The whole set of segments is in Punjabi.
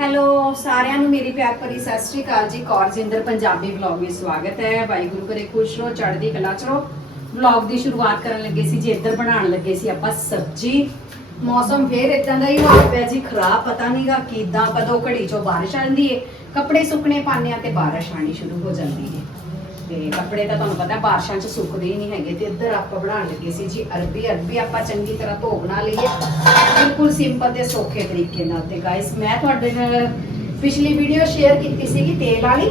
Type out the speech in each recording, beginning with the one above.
ਹੈਲੋ ਸਾਰਿਆਂ ਨੂੰ ਮੇਰੀ ਪਿਆਰ ਭਰੀ ਸਤਿ ਸ਼੍ਰੀ ਅਕਾਲ ਜੀ। ਕੌਰਜਿੰਦਰ ਪੰਜਾਬੀ ਵਲੌਗ ਵਿੱਚ ਸਵਾਗਤ ਹੈ। ਵਾਹਿਗੁਰੂ ਕਰੇ ਖੁਸ਼ ਰਹੋ, ਚੜ੍ਹਦੀ ਕਲਾ ਚ ਰਹੋ। ਵਲੌਗ ਦੀ ਸ਼ੁਰੂਆਤ ਕਰਨ ਲੱਗੇ ਸੀ ਜੀ ਇੱਧਰ ਬਣਾਉਣ ਲੱਗੇ ਸੀ ਆਪਾਂ ਸਬਜ਼ੀ। ਮੌਸਮ ਫੇਰ ਇਦਾਂ ਦਾ ਹੀ ਹੋਇਆ ਪਿਆ ਜੀ, ਖਰਾਬ ਪਤਾ ਨਹੀਂਗਾ ਕਿਦਾਂ, ਕਦੋਂ ਘੜੀ ਚੋਂ ਬਾਰਿਸ਼ ਆਉਂਦੀ ਏ। ਕੱਪੜੇ ਸੁੱਕਣੇ ਪਾਉਂਦੇ ਆ ਤੇ ਬਾਰਿਸ਼ ਆਣੀ ਸ਼ੁਰੂ ਹੋ ਜਾਂਦੀ ਏ। ਤੇ ਕੱਪੜੇ ਤਾਂ ਤੁਹਾਨੂੰ ਪਤਾ ਬਾਰਿਸ਼ਾਂ 'ਚ ਸੁੱਕਦੇ ਹੀ ਨਹੀਂ ਹੈਗੇ ਤੇ ਇੱਧਰ ਆਪਾਂ ਬਣਾਉਣ ਲੱਗੇ ਸੀ ਜੀ ਅਰਬੀ ਅਰਬੀ ਆਪਾਂ ਚੰਗੀ ਤਰ੍ਹਾਂ ਧੋ ਬਣਾ ਲਈਏ। ਬਿਲਕੁਲ ਸਿੰਪਲ ਤੇ ਸੌਖੇ ਤਰੀਕੇ ਨਾਲ ਤੇ ਗਾਇਸ ਮੈਂ ਤੁਹਾਡੇ ਨਾਲ ਪਿਛਲੀ ਵੀਡੀਓ ਸ਼ੇਅਰ ਕੀਤੀ ਸੀਗੀ ਤੇਲ ਵਾਲੀ।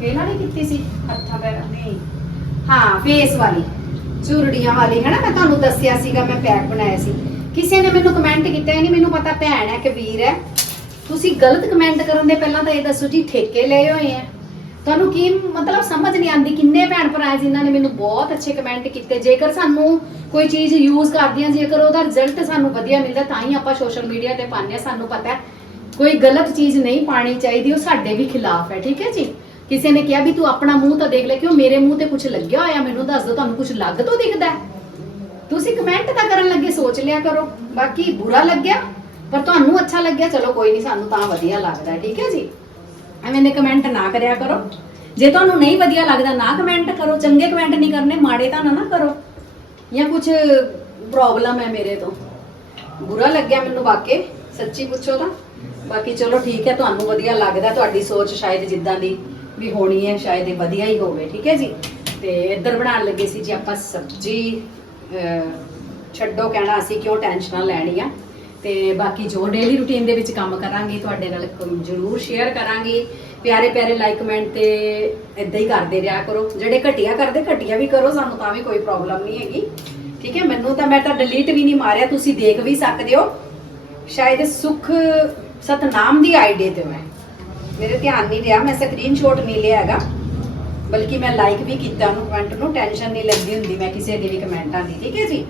ਤੇਲ ਵਾਲੀ ਕੀਤੀ ਸੀ? ਹੱਥਾਂ ਪੈਰਾਂ ਨਹੀਂ। ਹਾਂ ਫੇਸ ਵਾਲੀ। ਚੂਰੜੀਆਂ ਵਾਲੀ ਹੈ ਨਾ ਮੈਂ ਤੁਹਾਨੂੰ ਦੱਸਿਆ ਸੀਗਾ ਮੈਂ ਪੈਕ ਬਣਾਇਆ ਸੀ। ਕਿਸੇ ਨੇ ਮੈਨੂੰ ਕਮੈਂਟ ਕੀਤਾ ਨਹੀਂ ਮੈਨੂੰ ਪਤਾ ਭੈਣ ਹੈ ਕਿ ਵੀਰ ਹੈ। ਤੁਸੀਂ ਗਲਤ ਕਮੈਂਟ ਕਰਨ ਦੇ ਪਹਿਲਾਂ ਤਾਂ ਇਹ ਦੱਸੋ ਜੀ ਠੇਕੇ ਲਏ ਹੋਏ ਆ ਤੁਹਾਨੂੰ ਕੀ ਮਤਲਬ ਸਮਝ ਨਹੀਂ ਆਉਂਦੀ ਕਿੰਨੇ ਭੈਣ ਭਰਾ ਹੈ ਜਿਨ੍ਹਾਂ ਨੇ ਮੈਨੂੰ ਬਹੁਤ ਅੱਛੇ ਕਮੈਂਟ ਕੀਤੇ। ਜੇਕਰ ਸਾਨੂੰ ਕੋਈ ਚੀਜ਼ ਯੂਜ਼ ਕਰਦੀਆਂ, ਜੇਕਰ ਉਹਦਾ ਰਿਜ਼ਲਟ ਸਾਨੂੰ ਵਧੀਆ ਮਿਲਦਾ, ਤਾਂ ਹੀ ਆਪਾਂ ਸੋਸ਼ਲ ਮੀਡੀਆ ਤੇ ਪਾਉਂਦੇ ਹਾਂ, ਸਾਨੂੰ ਪਤਾ ਹੈ। ਕੋਈ ਗਲਤ ਚੀਜ਼ ਨਹੀਂ ਪਾਣੀ ਚਾਹੀਦੀ, ਉਹ ਸਾਡੇ ਵੀ ਖਿਲਾਫ ਹੈ, ਠੀਕ ਹੈ ਜੀ? ਕਿਸੇ ਨੇ ਕਿਹਾ ਵੀ ਤੂੰ ਆਪਣਾ ਮੂੰਹ ਤਾਂ ਦੇਖ ਲੈ, ਕਿਉਂ ਮੇਰੇ ਮੂੰਹ ਤੇ ਕੁਝ ਲੱਗਿਆ ਹੋਇਆ? ਮੈਨੂੰ ਦੱਸ ਦਿਓ, ਤੁਹਾਨੂੰ ਕੁਝ ਲੱਗ ਤੋਂ ਦਿਖਦਾ ਤੁਸੀਂ ਕਮੈਂਟ ਤਾਂ ਕਰਨ ਲੱਗੇ, ਸੋਚ ਲਿਆ ਕਰੋ। ਬਾਕੀ ਬੁਰਾ ਲੱਗਿਆ, ਪਰ ਤੁਹਾਨੂੰ ਅੱਛਾ ਲੱਗਿਆ, ਚਲੋ ਕੋਈ ਨਹੀਂ, ਸਾਨੂੰ ਤਾਂ ਵਧੀਆ ਲੱਗਦਾ ਠੀਕ ਹੈ ਜੀ? ਐਵੇਂ ਦੇ ਕਮੈਂਟ ਨਾ ਕਰਿਆ ਕਰੋ। ਜੇ ਤੁਹਾਨੂੰ ਨਹੀਂ ਵਧੀਆ ਲੱਗਦਾ, ਨਾ ਕਮੈਂਟ ਕਰੋ, ਚੰਗੇ ਕਮੈਂਟ ਨਹੀਂ ਕਰਨੇ, ਮਾੜੇ ਤਾਂ ਨਾ ਨਾ ਕਰੋ। ਜਾਂ ਕੁਝ ਪ੍ਰੋਬਲਮ ਹੈ ਮੇਰੇ ਤੋਂ। ਬੁਰਾ ਲੱਗਿਆ ਮੈਨੂੰ ਵਾਕੇ ਸੱਚੀ ਪੁੱਛੋ ਤਾਂ। ਬਾਕੀ ਚਲੋ ਠੀਕ ਹੈ, ਤੁਹਾਨੂੰ ਵਧੀਆ ਲੱਗਦਾ, ਤੁਹਾਡੀ ਸੋਚ ਸ਼ਾਇਦ ਜਿੱਦਾਂ ਦੀ ਵੀ ਹੋਣੀ ਹੈ, ਸ਼ਾਇਦ ਇਹ ਵਧੀਆ ਹੀ ਹੋਵੇ, ਠੀਕ ਹੈ ਜੀ? ਤੇ ਇੱਧਰ ਬਣਾਉਣ ਲੱਗੇ ਸੀ ਜੀ ਆਪਾਂ ਸਬਜ਼ੀ ਛੱਡੋ ਕਹਿਣਾ, ਅਸੀਂ ਕਿਉਂ ਟੈਨਸ਼ਨਾਂ ਆ। ਤੇ ਬਾਕੀ ਜੋ ਡੇਲੀ ਰੁਟੀਨ ਦੇ ਵਿੱਚ ਕੰਮ ਕਰਾਂਗੇ, ਤੁਹਾਡੇ ਨਾਲ ਜ਼ਰੂਰ ਸ਼ੇਅਰ ਕਰਾਂਗੇ। ਪਿਆਰੇ ਪਿਆਰੇ ਲਾਈਕ ਕਮੈਂਟ ਤੇ ਇਦਾਂ ਹੀ ਕਰਦੇ ਰਿਹਾ ਕਰੋ। ਜਿਹੜੇ ਘਟੀਆ ਕਰਦੇ, ਘਟੀਆ ਵੀ ਕਰੋ, ਸਾਨੂੰ ਤਾਂ ਵੀ ਕੋਈ ਪ੍ਰੋਬਲਮ ਨਹੀਂ ਹੈਗੀ। ਠੀਕ ਹੈ? ਮੈਨੂੰ ਤਾਂ ਮੈਂ ਤਾਂ ਡਿਲੀਟ ਵੀ ਨਹੀਂ ਮਾਰਿਆ, ਤੁਸੀਂ ਦੇਖ ਵੀ ਸਕਦੇ ਹੋ। ਸ਼ਾਇਦ ਸੁਖ ਸਤਨਾਮ ਦੀ ਆਈਡੀ ਤੇ ਮੈਂ। ਮੇਰੇ ਧਿਆਨ ਨਹੀਂ ਰਿਹਾ, ਮੈਂ ਸਕਰੀਨਸ਼ਾਟ ਨਹੀਂ ਲਿਆ ਹੈਗਾ। ਬਲਕਿ ਮੈਂ ਲਾਈਕ ਵੀ ਕੀਤਾ ਉਹਨੂੰ ਕਮੈਂਟ ਨੂੰ ਟੈਨਸ਼ਨ ਨਹੀਂ ਲੱਗਦੀ ਹੁੰਦੀ ਮੈਂ ਕਿਸੇ ਦੇ ਵੀ ਕਮੈਂਟਾਂ ਦੀ ਠੀਕ ਹੈ ਜੀ?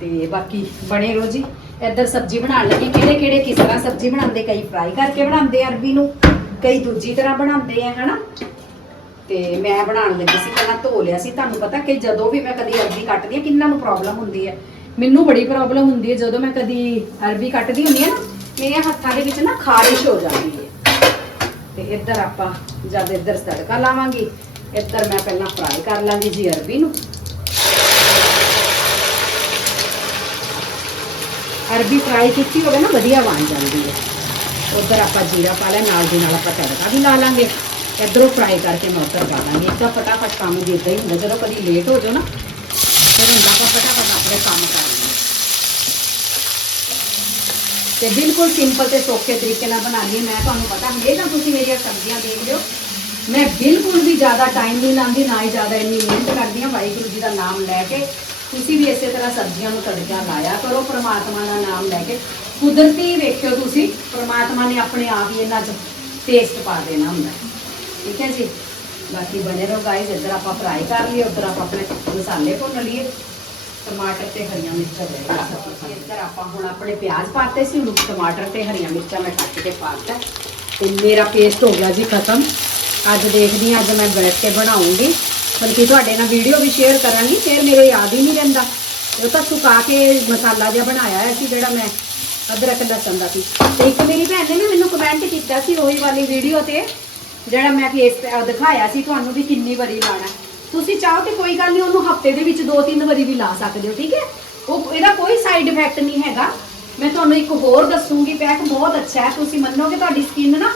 ਤੇ ਬਾਕੀ ਬਣੇ ਰਹੋ ਜੀ। ਇੱਧਰ ਸਬਜ਼ੀ ਬਣਾਉਣ ਲੱਗੀ। ਕਿਹੜੇ ਕਿਹੜੇ ਕਿਸ ਤਰ੍ਹਾਂ ਸਬਜ਼ੀ ਬਣਾਉਂਦੇ? ਕਈ ਫਰਾਈ ਕਰਕੇ ਬਣਾਉਂਦੇ ਆ ਅਰਬੀ ਨੂੰ, ਕਈ ਦੂਜੀ ਤਰ੍ਹਾਂ ਬਣਾਉਂਦੇ ਆ, ਹਨਾ? ਤੇ ਮੈਂ ਬਣਾਉਣ ਲੱਗੀ ਸੀ, ਪਹਿਲਾਂ ਧੋ ਲਿਆ ਸੀ। ਤੁਹਾਨੂੰ ਪਤਾ ਕਿ ਜਦੋਂ ਵੀ ਮੈਂ ਕਦੀ ਅਰਬੀ ਕੱਟਦੀ ਆ ਕਿੰਨਾ ਨੂੰ ਪ੍ਰੋਬਲਮ ਹੁੰਦੀ ਹੈ। ਮੈਨੂੰ ਬੜੀ ਪ੍ਰੋਬਲਮ ਹੁੰਦੀ ਹੈ, ਜਦੋਂ ਮੈਂ ਕਦੀ ਅਰਬੀ ਕੱਟਦੀ ਹੁੰਦੀ ਆ ਨਾ, ਮੇਰੇ ਹੱਥਾਂ ਦੇ ਵਿੱਚ ਨਾ ਖਾਰਿਸ਼ ਹੋ ਜਾਂਦੀ ਹੈ। ਤੇ ਇੱਧਰ ਆਪਾਂ ਜਦ ਇੱਧਰ ਤੜਕਾ ਲਾਵਾਂਗੇ, ਇੱਧਰ ਮੈਂ ਪਹਿਲਾਂ ਫਰਾਈ ਕਰ ਲਾਂਗੀ ਜੀ ਅਰਬੀ ਨੂੰ। ਅਰਬੀ ਫਰਾਈ ਕੀਤੀ ਹੋਵੇ ਨਾ, ਵਧੀਆ ਬਣ ਜਾਂਦੀ ਹੈ। ਉੱਧਰ ਆਪਾਂ ਜੀਰਾ ਪਾ ਲਿਆ, ਨਾਲ ਦੀ ਨਾਲ ਆਪਾਂ ਤੜਕਾ ਵੀ ਲਾ ਲਾਂਗੇ। ਇੱਧਰੋਂ ਫਰਾਈ ਕਰਕੇ ਮੈਂ ਉੱਧਰ ਪਾ ਦਾਂਗੀ। ਇੱਕ ਫਟਾਫਟ ਕੰਮ ਵੀ ਹੀ ਹੁੰਦਾ, ਜਦੋਂ ਕਦੀ ਲੇਟ ਹੋ ਜਾਓ ਨਾ, ਫਿਰ ਹੁੰਦਾ ਆਪਾਂ ਫਟਾਫਟ ਆਪਣੇ ਕੰਮ ਕਰ ਲਈਏ। ਤੇ ਬਿਲਕੁਲ ਸਿੰਪਲ ਤੇ ਸੌਖੇ ਤਰੀਕੇ ਨਾਲ ਬਣਾਉਣੀ ਮੈਂ ਤੁਹਾਨੂੰ ਪਤਾ, ਹਮੇਸ਼ਾ ਤੁਸੀਂ ਮੇਰੀਆਂ ਸਬਜ਼ੀਆਂ ਦੇਖਦੇ ਹੋ ਮੈਂ ਬਿਲਕੁਲ ਵੀ ਜ਼ਿਆਦਾ ਟਾਈਮ ਨਹੀਂ ਲਾਉਂਦੀ ਨਾ ਹੀ ਜ਼ਿਆਦਾ ਇੰਨੀ ਮਿਹਨਤ ਕਰਦੀ ਹਾਂ। ਵਾਹਿਗੁਰੂ ਜੀ ਦਾ ਨਾਮ ਲੈ ਕੇ ਤੁਸੀਂ ਵੀ ਇਸੇ ਤਰ੍ਹਾਂ ਸਬਜ਼ੀਆਂ ਨੂੰ ਤੜਕਾ ਲਾਇਆ ਕਰੋ, ਪ੍ਰਮਾਤਮਾ ਦਾ ਨਾਮ ਲੈ ਕੇ। ਕੁਦਰਤੀ ਵੇਖਿਓ ਤੁਸੀਂ, ਪ੍ਰਮਾਤਮਾ ਨੇ ਆਪਣੇ ਆਪ ਹੀ ਇਹਨਾਂ 'ਚ ਟੇਸਟ ਪਾ ਦੇਣਾ ਹੁੰਦਾ। ਠੀਕ ਹੈ ਜੀ? ਬਾਕੀ ਬਣੇ ਰਹੋ ਗਾਇਸ ਇੱਧਰ ਆਪਾਂ ਫਰਾਈ ਕਰ ਲਈਏ, ਉੱਧਰ ਆਪਾਂ ਆਪਣੇ ਮਸਾਲੇ ਭੁੰਨ ਲਈਏ। ਟਮਾਟਰ ਤੇ ਹਰੀਆਂ ਮਿਰਚਾਂ ਦੇ ਇੱਧਰ ਆਪਾਂ ਹੁਣ ਆਪਣੇ ਪਿਆਜ਼ ਪਾਤੇ ਸੀ ਹੁਣ ਟਮਾਟਰ ਤੇ ਹਰੀਆਂ ਮਿਰਚਾਂ ਮੈਂ ਕੱਟ ਕੇ ਪਾਤਾ। ਤੇ ਮੇਰਾ ਪੇਸਟ ਹੋ ਗਿਆ ਜੀ ਖਤਮ। ਅੱਜ ਦੇਖਦੀ ਹਾਂ, ਅੱਜ ਮੈਂ ਬੈਠ ਕੇ ਬਣਾਉਂਗੀ। ਬਲਕਿ ਤੁਹਾਡੇ ਨਾਲ ਵੀਡੀਓ ਵੀ ਸ਼ੇਅਰ ਕਰਾਂਗੀ, ਫਿਰ ਮੇਰੇ ਯਾਦ ਹੀ ਨਹੀਂ ਰਹਿੰਦਾ। ਉਹ ਤਾਂ ਸੁਕਾ ਕੇ ਮਸਾਲਾ ਜਿਹਾ ਬਣਾਇਆ ਹੈ ਸੀ, ਜਿਹੜਾ ਮੈਂ ਅਦਰਕ ਲਸਣ ਦਾ ਸੀ। ਤੇ ਇੱਕ ਮੇਰੀ ਭੈਣ ਨੇ ਵੀ ਮੈਨੂੰ ਕਮੈਂਟ ਕੀਤਾ ਸੀ ਉਹੀ ਵਾਲੀ ਵੀਡੀਓ ਤੇ, ਜਿਹੜਾ ਮੈਂ ਫੇਸ ਦਿਖਾਇਆ ਸੀ ਤੁਹਾਨੂੰ ਵੀ ਕਿੰਨੀ ਵਾਰੀ ਲਾਣਾ। ਤੁਸੀਂ ਚਾਹੋ ਤੇ ਕੋਈ ਗੱਲ ਨਹੀਂ, ਉਹਨੂੰ ਹਫ਼ਤੇ ਦੇ ਵਿੱਚ ਦੋ ਤਿੰਨ ਵਾਰੀ ਵੀ ਲਾ ਸਕਦੇ ਹੋ, ਠੀਕ ਹੈ? ਉਹ ਇਹਦਾ ਕੋਈ ਸਾਈਡ ਇਫੈਕਟ ਨਹੀਂ ਹੈਗਾ। ਮੈਂ ਤੁਹਾਨੂੰ ਇੱਕ ਹੋਰ ਦੱਸੂਗੀ ਪੈਕ ਬਹੁਤ ਅੱਛਾ ਹੈ, ਤੁਸੀਂ ਮੰਨੋਗੇ ਤੁਹਾਡੀ ਸਕਿਨ ਨਾ,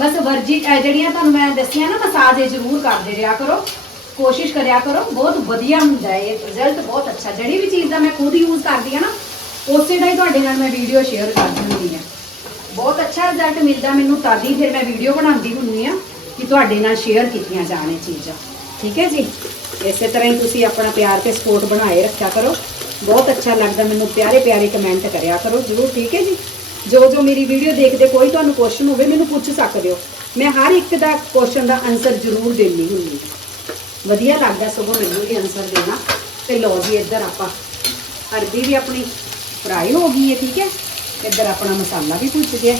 ਬਸ ਵਰਜੀ ਜਿਹੜੀਆਂ ਤੁਹਾਨੂੰ ਮੈਂ ਦੱਸੀਆਂ ਨਾ ਮਸਾਜ ਇਹ ਜ਼ਰੂਰ ਕਰਦੇ ਰਿਹਾ ਕਰੋ। ਕੋਸ਼ਿਸ਼ ਕਰਿਆ ਕਰੋ, ਬਹੁਤ ਵਧੀਆ ਹੁੰਦਾ ਹੈ, ਇਹ ਰਿਜ਼ਲਟ ਬਹੁਤ ਅੱਛਾ। ਜਿਹੜੀ ਵੀ ਚੀਜ਼ ਦਾ ਮੈਂ ਖੁਦ ਯੂਜ਼ ਕਰਦੀ ਹਾਂ ਨਾ, ਉਸੇ ਦਾ ਹੀ ਤੁਹਾਡੇ ਨਾਲ ਮੈਂ ਵੀਡੀਓ ਸ਼ੇਅਰ ਕਰਦੀ ਹੁੰਦੀ ਹਾਂ। ਬਹੁਤ ਅੱਛਾ ਰਿਜ਼ਲਟ ਮਿਲਦਾ ਮੈਨੂੰ, ਤਦ ਹੀ ਫਿਰ ਮੈਂ ਵੀਡੀਓ ਬਣਾਉਂਦੀ ਹੁੰਦੀ ਆ ਕਿ ਤੁਹਾਡੇ ਨਾਲ ਸ਼ੇਅਰ ਕੀਤੀਆਂ ਜਾਣ ਇਹ ਚੀਜ਼ਾਂ। ਠੀਕ ਹੈ ਜੀ? ਇਸੇ ਤਰ੍ਹਾਂ ਹੀ ਤੁਸੀਂ ਆਪਣਾ ਪਿਆਰ ਤੇ ਸਪੋਰਟ ਬਣਾਏ ਰੱਖਿਆ ਕਰੋ। ਬਹੁਤ ਅੱਛਾ ਲੱਗਦਾ ਮੈਨੂੰ, ਪਿਆਰੇ ਪਿਆਰੇ ਕਮੈਂਟ ਕਰਿਆ ਕਰੋ। ਜਰੂਰ, ਠੀਕ ਹੈ ਜੀ? ਜੋ ਜੋ ਮੇਰੀ ਵੀਡੀਓ ਦੇਖਦੇ ਕੋਈ ਤੁਹਾਨੂੰ ਕੁਐਸਚਨ ਹੋਵੇ, ਮੈਨੂੰ ਪੁੱਛ ਸਕਦੇ ਹੋ। ਮੈਂ ਹਰ ਇੱਕ ਦਾ ਕੁਐਸਚਨ ਦਾ ਆਨਸਰ ਜਰੂਰ ਦੇਣੀ ਹੁੰਦੀ ਹਾਂ। ਵਧੀਆ ਲੱਗਦਾ ਸਗੋਂ ਮੈਨੂੰ ਵੀ ਆਨਸਰ ਦੇਣਾ। ਤੇ ਲਓ ਜੀ, ਇੱਧਰ ਆਪਾਂ ਅਰਬੀ ਵੀ ਆਪਣੀ ਫਰਾਈ ਹੋ ਗਈ ਹੈ, ਠੀਕ ਹੈ? ਇੱਧਰ ਆਪਣਾ ਮਸਾਲਾ ਵੀ ਭੁੱਜ ਗਿਆ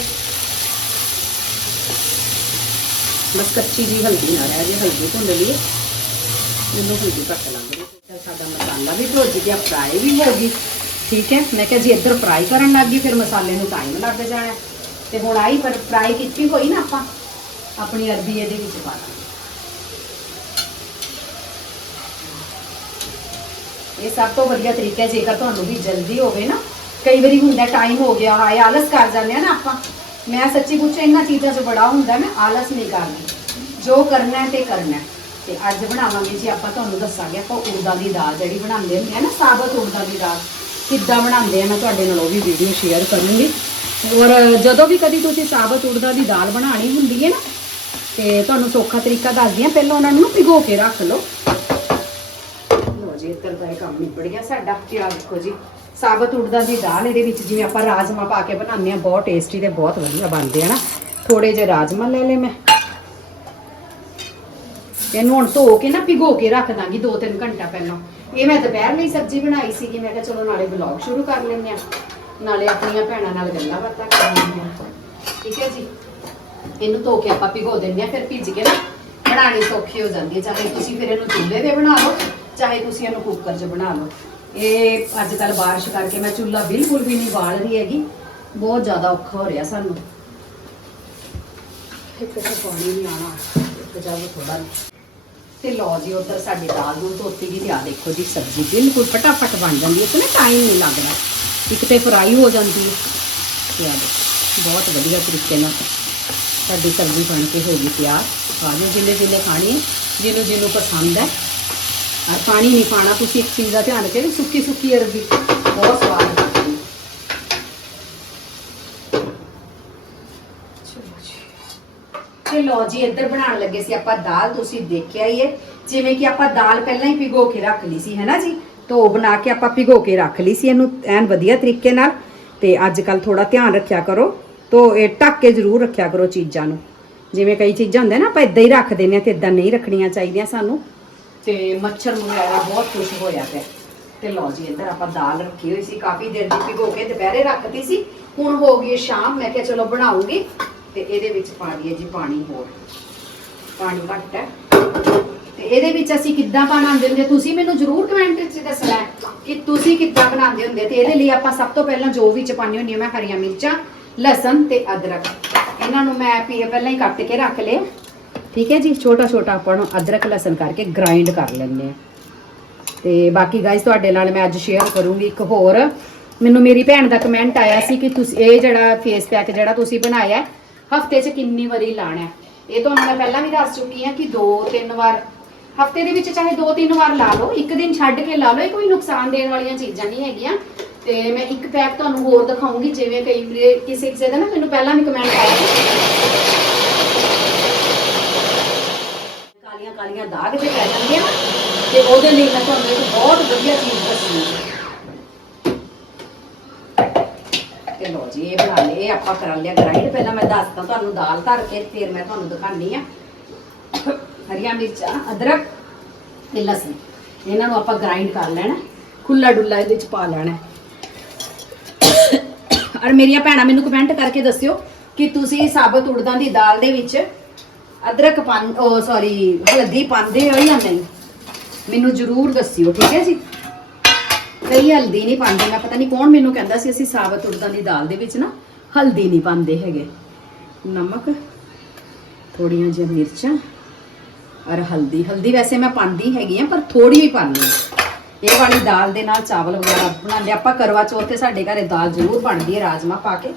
ਬਸ ਕੱਚੀ ਜੀ ਹਲਦੀ ਨਾ ਰਹਿ ਜੇ, ਹਲਦੀ ਭੁੰਨ ਲਈਏ। ਮੈਨੂੰ ਹਲਦੀ ਘੱਟ ਲੱਗ। ਰਹੀ ਸਾਡਾ ਮਸਾਲਾ ਵੀ ਭੁੱਜ ਗਿਆ ਫਰਾਈ ਵੀ ਹੋ ਗਈ, ਠੀਕ ਹੈ? ਮੈਂ ਕਿਹਾ ਜੀ, ਇੱਧਰ ਫਰਾਈ ਕਰਨ ਲੱਗ ਗਈ, ਫਿਰ ਮਸਾਲੇ ਨੂੰ ਟਾਈਮ ਲੱਗ ਜਾਣਾ ਤੇ ਹੁਣ ਆਈ ਪਰ ਫਰਾਈ ਕੀਤੀ ਹੋਈ ਨਾ ਆਪਾਂ, ਆਪਣੀ ਅਰਬੀ ਇਹਦੇ ਵਿੱਚ ਪਾ ਦਾਂਗੇ। ਇਹ ਸਭ ਤੋਂ ਵਧੀਆ ਤਰੀਕਾ ਹੈ, ਜੇਕਰ ਤੁਹਾਨੂੰ ਵੀ ਜਲਦੀ ਹੋਵੇ ਨਾ, ਕਈ ਵਾਰੀ ਹੁੰਦਾ ਟਾਈਮ ਹੋ ਗਿਆ, ਹਾਏ, ਆਲਸ ਕਰ ਜਾਂਦੇ ਆ ਨਾ ਆਪਾਂ। ਮੈਂ ਸੱਚੀ ਪੁੱਛੋ, ਇਹਨਾਂ ਚੀਜ਼ਾਂ 'ਚ ਬੜਾ ਹੁੰਦਾ ਮੈਂ ਆਲਸ ਨਹੀਂ ਕਰਦੀ ਜੋ ਕਰਨਾ ਹੈ, ਤੇ ਕਰਨਾ ਹੈ। ਤੇ ਅੱਜ ਬਣਾਵਾਂਗੇ ਜੀ, ਆਪਾਂ ਤੁਹਾਨੂੰ ਦੱਸਾਂਗੇ, ਆਪਾਂ ਉੜਦਾਂ ਦੀ ਦਾਲ ਜਿਹੜੀ ਬਣਾਉਂਦੇ ਹੁੰਦੇ ਆ ਨਾ, ਸਾਬਤ ਉੜਦਾਂ ਦੀ ਦਾਲ, ਕਿੱਦਾਂ ਬਣਾਉਂਦੇ ਆ, ਮੈਂ ਤੁਹਾਡੇ ਨਾਲ ਉਹ ਵੀ ਵੀਡੀਓ ਸ਼ੇਅਰ ਕਰੂੰਗੀ। ਔਰ ਜਦੋਂ ਵੀ ਕਦੀ ਤੁਸੀਂ ਸਾਬਤ ਉੜਦਾਂ ਦੀ ਦਾਲ ਬਣਾਉਣੀ ਹੁੰਦੀ ਹੈ ਨਾ, ਤੇ ਤੁਹਾਨੂੰ ਸੌਖਾ ਤਰੀਕਾ ਦੱਸਦੀ ਆ ਪਹਿਲਾਂ ਉਹਨਾਂ ਨੂੰ ਭਿਗੋ ਕੇ ਰੱਖ ਲਓ। ਲੋ ਦਾ ਇਹ ਕੰਮ ਨਿਬੜ ਗਿਆ ਸਾਡਾ। ਤੇ ਆ ਦੇਖੋ ਜੀ, ਸਾਬਤ ਉੜਦਾਂ ਦੀ ਦਾਲ ਇਹਦੇ ਵਿੱਚ ਜਿਵੇਂ ਆਪਾਂ ਰਾਜਮਾ ਪਾ ਕੇ ਬਣਾਉਂਦੇ ਆ ਬਹੁਤ ਟੇਸਟੀ ਤੇ ਬਹੁਤ ਵਧੀਆ ਬਣਦੇ ਆ ਨਾ। ਥੋੜੇ ਜਿਹੇ ਰਾਜਮਾ ਲੈ ਲਏ ਮੈਂ। ਇਹਨੂੰ ਹੁਣ ਧੋ ਕੇ ਨਾ ਭਿਗੋ ਕੇ ਰੱਖ ਦਾਂਗੀ 2-3 ਘੰਟਾ ਪਹਿਲਾਂ। ਇਹ ਮੈਂ ਦੁਪਹਿਰ ਲਈ ਸਬਜ਼ੀ ਬਣਾਈ ਸੀਗੀ, ਮੈਂ ਕਿਹਾ ਚਲੋ ਨਾਲੇ ਵਲੌਗ ਸ਼ੁਰੂ ਕਰ ਲੈਂਦੇ ਆ ਨਾਲੇ ਆਪਣੀਆਂ ਭੈਣਾਂ ਨਾਲ ਗੱਲਾਂ ਬਾਤਾਂ ਕਰ ਲੈਂਦੇ ਆ ਠੀਕ ਹੈ ਜੀ? ਇਹਨੂੰ ਧੋ ਕੇ ਆਪਾਂ ਭਿਗੋ ਦਿੰਦੇ ਆ ਫਿਰ ਭਿੱਜ ਕੇ ਨਾ ਬਣਾਉਣੀ ਸੌਖੀ ਹੋ ਜਾਂਦੀ ਹੈ ਚਾਹੇ ਤੁਸੀਂ ਫਿਰ ਇਹਨੂੰ ਚੁੱਲ੍ਹੇ ਤੇ ਬਣਾ ਲਓ ਚਾਹੇ ਤੁਸੀਂ ਇਹਨੂੰ ਕੁੱਕਰ 'ਚ ਬਣਾ ਲਓ। ਇਹ ਅੱਜ ਕੱਲ ਬਾਰਿਸ਼ ਕਰਕੇ ਮੈਂ ਚੁੱਲ੍ਹਾ ਬਿਲਕੁਲ ਵੀ ਨਹੀਂ ਬਾਲ ਰਹੀ ਹੈਗੀ। ਬਹੁਤ ਜ਼ਿਆਦਾ ਔਖਾ ਹੋ ਰਿਹਾ ਸਾਨੂੰ। ਇੱਕ ਤਾਂ ਪਾਣੀ ਨਹੀਂ ਆਣਾ ਇੱਕ ਜਦ ਥੋੜਾ ਤੇ ਲਓ ਜੀ, ਉਧਰ ਸਾਡੀ ਦਾਲ ਨੂੰ ਧੋਤੀ ਗਈ ਆ ਦੇਖੋ ਜੀ, ਸਬਜ਼ੀ ਬਿਲਕੁਲ ਫਟਾਫਟ ਬਣ ਜਾਂਦੀ ਹੈ। ਤੇ ਨਾ ਟਾਈਮ ਨਹੀਂ ਲੱਗਦਾ। ਇੱਕ ਤੇ ਫਰਾਈ ਹੋ ਜਾਂਦੀ ਹੈ। ਤੇ ਆ ਦੇਖੋ, ਬਹੁਤ ਵਧੀਆ ਤਰੀਕੇ ਨਾਲ ਸਾਡੀ ਸਬਜ਼ੀ ਬਣ ਕੇ ਹੋ ਗਈ ਤਿਆਰ। ਆ ਜਾਓ ਜਿੰਨੇ ਜਿੰਨੇ ਖਾਣੀ ਜਿਹਨੂੰ ਜਿਹਨੂੰ ਪਸੰਦ ਹੈ ਪਾਣੀ ਨਹੀਂ ਪਾਣਾ ਤੁਸੀਂ ਇੱਕ ਚੀਜ਼ ਦਾ ਧਿਆਨ ਰੱਖਿਓ, ਸੁੱਕੀ ਸੁੱਕੀ ਅਰਬੀ ਬਹੁਤ ਸਵਾਦ ਬਣਦੀ ਹੈ। ਚਲੋ ਜੀ। ਤੇ ਲੋ ਜੀ, ਇੱਧਰ ਬਣਾਉਣ ਲੱਗੇ ਸੀ ਆਪਾਂ ਦਾਲ, ਤੁਸੀਂ ਦੇਖਿਆ ਹੀ ਹੈ। ਜਿਵੇਂ ਕਿ ਆਪਾਂ ਦਾਲ ਪਹਿਲਾਂ ਹੀ ਭਿਗੋ ਕੇ ਰੱਖ ਲਈ ਸੀ ਹੈਨਾ ਜੀ? ਧੋ ਬਣਾ ਕੇ ਆਪਾਂ ਭਿਗੋ ਕੇ ਰੱਖ ਲਈ ਸੀ ਇਹਨੂੰ, ਐਨ ਵਧੀਆ ਤਰੀਕੇ ਨਾਲ। ਤੇ ਅੱਜ ਕੱਲ ਥੋੜਾ ਧਿਆਨ ਰੱਖਿਆ ਕਰੋ, ਤੋ ਇਹ ਢੱਕ ਕੇ ਜ਼ਰੂਰ ਰੱਖਿਆ ਕਰੋ ਚੀਜ਼ਾਂ ਨੂੰ। ਜਿਵੇਂ ਕਈ ਚੀਜ਼ਾਂ ਹੁੰਦੀਆਂ ਨਾ, ਆਪਾਂ ਇਦਾਂ ਹੀ ਰੱਖ ਦਿੰਦੇ ਆ ਤੇ ਇਦਾਂ ਨਹੀਂ ਰੱਖਣੀਆਂ ਚਾਹੀਦੀਆਂ ਸਾਨੂੰ। ਤੇ ਮੱਛਰ ਵਗੈਰਾ ਬਹੁਤ ਖੁਸ਼ ਹੋਇਆ ਪਿਆ। ਤੇ ਲਓ ਜੀ, ਇੱਧਰ ਆਪਾਂ ਦਾਲ ਰੱਖੀ ਹੋਈ ਸੀ, ਕਾਫੀ ਦੇਰ ਦੀ ਭਿਗੋ ਕੇ ਦੁਪਹਿਰੇ ਰੱਖਤੀ ਸੀ। ਹੁਣ ਹੋ ਗਈ ਸ਼ਾਮ, ਮੈਂ ਕਿਹਾ ਚਲੋ ਬਣਾਉਂਗੀ ਤੇ ਇਹਦੇ ਵਿੱਚ ਪਾ ਦਈਏ ਜੀ ਪਾਣੀ ਹੋਰ। ਪਾਣੀ ਘੱਟ ਹੈ। ਤੇ ਇਹਦੇ ਵਿੱਚ ਅਸੀਂ ਕਿੱਦਾਂ ਬਣਾਉਂਦੇ ਹੁੰਦੇ, ਤੁਸੀਂ ਮੈਨੂੰ ਜਰੂਰ ਕਮੈਂਟ ਵਿੱਚ ਦੱਸਣਾ ਕਿ ਤੁਸੀਂ ਕਿੱਦਾਂ ਬਣਾਉਂਦੇ ਹੁੰਦੇ। ਤੇ ਇਹਦੇ ਲਈ ਆਪਾਂ ਸਭ ਤੋਂ ਪਹਿਲਾਂ ਜੋ ਵਿੱਚ ਪਾਣੀ ਹੁੰਦੀ ਮੈਂ ਹਰੀਆਂ ਮਿਰਚਾਂ, ਲਸਣ ਤੇ ਅਦਰਕ। ਇਹਨਾਂ ਨੂੰ ਮੈਂ ਪਹਿਲਾਂ ਹੀ ਕੱਟ ਕੇ ਰੱਖ ਲਿਆ ਠੀਕ ਹੈ ਜੀ ਛੋਟਾ ਛੋਟਾ ਆਪਾਂ ਨੂੰ ਅਦਰਕ, ਲਸਣ ਕਰਕੇ ਗ੍ਰਾਈਂਡ ਕਰ ਲੈਂਦੇ ਆ ਤੇ ਬਾਕੀ ਗਾਇਸ ਤੁਹਾਡੇ ਨਾਲ ਮੈਂ ਅੱਜ ਸ਼ੇਅਰ ਕਰੂੰਗੀ ਇੱਕ ਹੋਰ। ਮੈਨੂੰ ਮੇਰੀ ਭੈਣ ਦਾ ਕਮੈਂਟ ਆਇਆ ਸੀ ਕਿ ਤੁਸੀਂ, ਇਹ ਜਿਹੜਾ ਫੇਸ ਪੈਕ ਜਿਹੜਾ ਤੁਸੀਂ ਬਣਾਇਆ, ਹਫ਼ਤੇ 'ਚ ਕਿੰਨੀ ਵਾਰੀ ਲਾਣਾ ਇਹ ਤੁਹਾਨੂੰ ਮੈਂ ਪਹਿਲਾਂ ਵੀ ਦੱਸ ਚੁੱਕੀ ਹਾਂ ਕਿ ਦੋ ਤਿੰਨ ਵਾਰ, ਹਫ਼ਤੇ ਦੇ ਵਿੱਚ ਚਾਹੇ ਦੋ ਤਿੰਨ ਵਾਰ ਲਾ ਲਓ, ਇੱਕ ਦਿਨ ਛੱਡ ਕੇ ਲਾ ਲਓ, ਇਹ ਕੋਈ ਨੁਕਸਾਨ ਦੇਣ ਵਾਲੀਆਂ ਚੀਜ਼ਾਂ ਨਹੀਂ ਹੈਗੀਆਂ। ਤੇ ਮੈਂ ਇੱਕ ਪੈਕ ਤੁਹਾਨੂੰ ਹੋਰ ਦਿਖਾਉਂਗੀ, ਜਿਵੇਂ ਕਈ ਵਾਰੀ ਕਿਸੇ ਕਿਸੇ ਦਾ ਨਾ ਮੈਨੂੰ ਪਹਿਲਾਂ ਵੀ ਕਮੈਂਟ ਆਇਆ ਕਾਲੀਆਂ ਦਾਗ ਜੇ ਪੈ ਜਾਂਦੇ ਆ ਨਾ, ਤੇ ਉਹਦੇ ਲਈ ਮੈਂ ਤੁਹਾਨੂੰ ਇੱਕ ਬਹੁਤ ਵਧੀਆ ਚੀਜ਼ ਦੱਸਣੀ ਹੈ ਤੇ ਲੋ ਜੀ ਇਹ ਬਣਾ ਲਏ ਆਪਾਂ ਕਰ ਲਿਆ ਗ੍ਰਾਈਂਡ ਪਹਿਲਾਂ ਮੈਂ ਦੱਸਦਾ ਤੁਹਾਨੂੰ ਦਾਲ ਧਰ ਕੇ ਫਿਰ ਮੈਂ ਤੁਹਾਨੂੰ ਦਿਖਾਣੀ ਆ। ਹਰੀਆਂ ਮਿਰਚਾਂ ਅਦਰਕ ਤੇ ਲਸਣ। ਇਹਨਾਂ ਨੂੰ ਆਪਾਂ ਗ੍ਰਾਈਂਡ ਕਰ ਲੈਣਾ ਖੁੱਲਾ ਡੁੱਲਾ ਇਹਦੇ ਵਿੱਚ ਪਾ ਲੈਣਾ ਔਰ ਮੇਰੀਆਂ ਭੈਣਾਂ ਮੈਨੂੰ ਕਮੈਂਟ ਕਰਕੇ ਦੱਸਿਓ ਕਿ ਤੁਸੀਂ ਸਾਬਤ ਉੜਦਾਂ ਦੀ ਦਾਲ ਦੇ ਵਿੱਚ ਅਦਰਕ ਪਾਂ ਉਹ ਸੌਰੀ ਹਲਦੀ ਪਾਉਂਦੇ ਹੋ ਜਾਂ ਨਹੀਂ? ਮੈਨੂੰ ਜ਼ਰੂਰ ਦੱਸਿਓ, ਠੀਕ ਹੈ ਜੀ? ਕਈ ਹਲਦੀ ਨਹੀਂ ਪਾਉਂਦੇ, ਮੈਂ ਪਤਾ ਨਹੀਂ ਕੌਣ ਮੈਨੂੰ ਕਹਿੰਦਾ ਸੀ, ਅਸੀਂ ਸਾਬਤ ਉੜਦਾਂ ਦੀ ਦਾਲ ਦੇ ਵਿੱਚ ਨਾ ਹਲਦੀ ਨਹੀਂ ਪਾਉਂਦੇ ਹੈਗੇ। ਨਮਕ, ਥੋੜੀਆਂ ਜਿਹੀਆਂ ਮਿਰਚਾਂ, ਔਰ ਹਲਦੀ। ਹਲਦੀ ਵੈਸੇ ਮੈਂ ਪਾਉਂਦੀ ਹੈਗੀ ਆ ਪਰ ਥੋੜੀ ਹੀ ਪਾਉਂਦੀ ਹਾਂ। ਇਹ ਵਾਲੀ ਦਾਲ ਦੇ ਨਾਲ ਚਾਵਲ ਵਗੈਰਾ ਬਣਾਉਂਦੇ ਆਪਾਂ ਕਰਵਾ ਚੌਥ ਤੇ ਸਾਡੇ ਘਰੇ ਦਾਲ ਜ਼ਰੂਰ ਬਣਦੀ ਹੈ, ਰਾਜਮਾ ਪਾ ਕੇ।